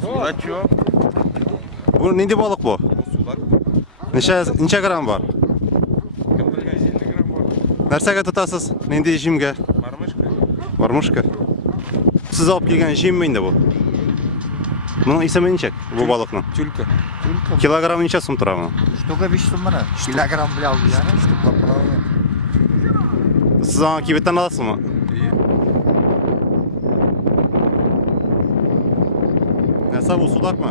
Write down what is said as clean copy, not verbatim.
Судачок. Bu neydi balık bu? Судак. Neçe gram var? Кем белгән 50 грамм бар. Нәрсәгә тотасыз? Нинди җимгә? Бармышка. Бармышка. Siz алып килгән җим инде бу. Моның исеме ничек бу балыкның? Тюлька. Килограмм ничә сум тора моның? Штука 5 сум бара. Килограмм белән алды яны. Штука бара. Siz аңа кибеттән аласызмы? Нәрсә бу, судакмы?